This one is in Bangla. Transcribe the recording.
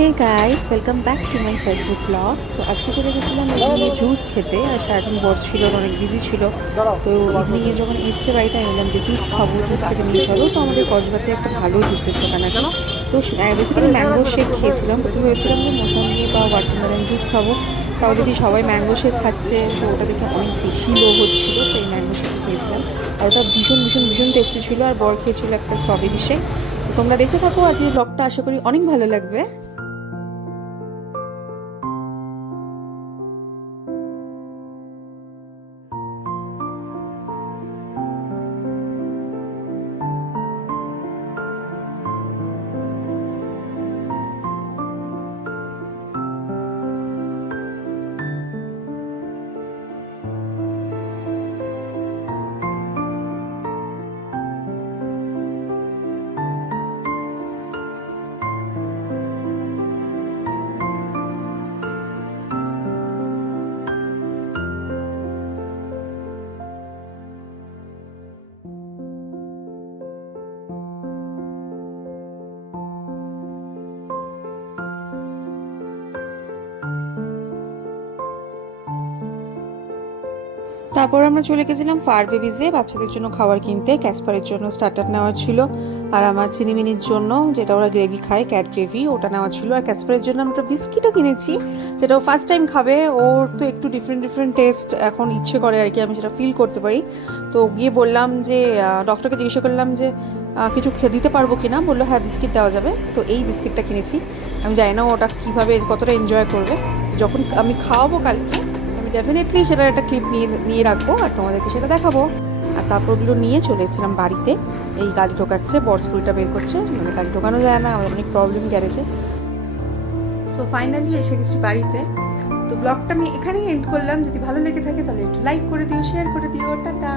Hey guys, welcome back to my Facebook blog. তো আজকে চলে গেছিলাম ইভিনিংয়ে জুস খেতে। আর সারাদিন বড় ছিল, অনেক বিজি ছিল। তো ইভিনিংয়ে যখন এসছে বাড়িতে, আমি বললাম যে জুস খাবো, জুস খেতে নিয়ে চলো। তো আমাদের কসবাতে একটা ভালো জুসের দোকান আছে। তো বেসিক্যালি ম্যাঙ্গো শেক খেয়েছিলাম। প্রথমে ভেবেছিলাম যে মৌসম্বি বা ওয়াটারমেলন জুস খাবো, তাও যদি সবাই ম্যাঙ্গো শেক খাচ্ছে তো ওটা দেখে অনেক বেশি লোভ হচ্ছিলো, সেই ম্যাঙ্গো শেক খেয়েছিলাম। আর ওটা ভীষণ ভীষণ ভীষণ টেস্টি ছিল। আর বর খেয়েছিল একটা স্ট্রবেরি শেক। তো তোমরা দেখতে থাকো, আজকের ব্লগটা আশা করি অনেক ভালো লাগবে। তারপর আমরা চলে গেছিলাম ফার বেবিজে বাচ্চাদের জন্য খাবার কিনতে। ক্যাসপারের জন্য স্টার্টার নেওয়া ছিল, আর আমার চিনিমিনির জন্য, যেটা ওরা গ্রেভি খায়, ক্যাট গ্রেভি, ওটা নেওয়া ছিল। আর ক্যাসপারের জন্য আমরা বিস্কিটও কিনেছি, যেটা ও ফার্স্ট টাইম খাবে। ওর তো একটু ডিফারেন্ট ডিফারেন্ট টেস্ট এখন ইচ্ছে করে আর কি, আমি সেটা ফিল করতে পারি। তো গিয়ে বললাম যে ডক্টরকে জিজ্ঞাসা করলাম যে কিছু খেয়ে দিতে পারবো কিনা। বললো হ্যাঁ, বিস্কিট দেওয়া যাবে। তো এই বিস্কিটটা কিনেছি। আমি জানি না ওটা কীভাবে কতটা এনজয় করবে। তো যখন আমি খাওয়াবো কালকে, আমি ডেফিনেটলি সেটার একটা ক্লিপ নিয়ে নিয়ে রাখবো আর তোমাদেরকে সেটা দেখাবো। আর তারপর ওগুলো নিয়ে চলে এসেছিলাম বাড়িতে। এই গাড়ি ঢোকাচ্ছে, বর স্কুলটা বের করছে, মানে গাড়ি ঢোকানো যায় না, আমাদের অনেক প্রবলেম গ্যারেজে। সো ফাইনালি এসে গেছি বাড়িতে। তো ব্লগটা আমি এখানেই এন্ড করলাম। যদি ভালো লেগে থাকে তাহলে একটু লাইক করে দিও, শেয়ার করে দিও। টাটা।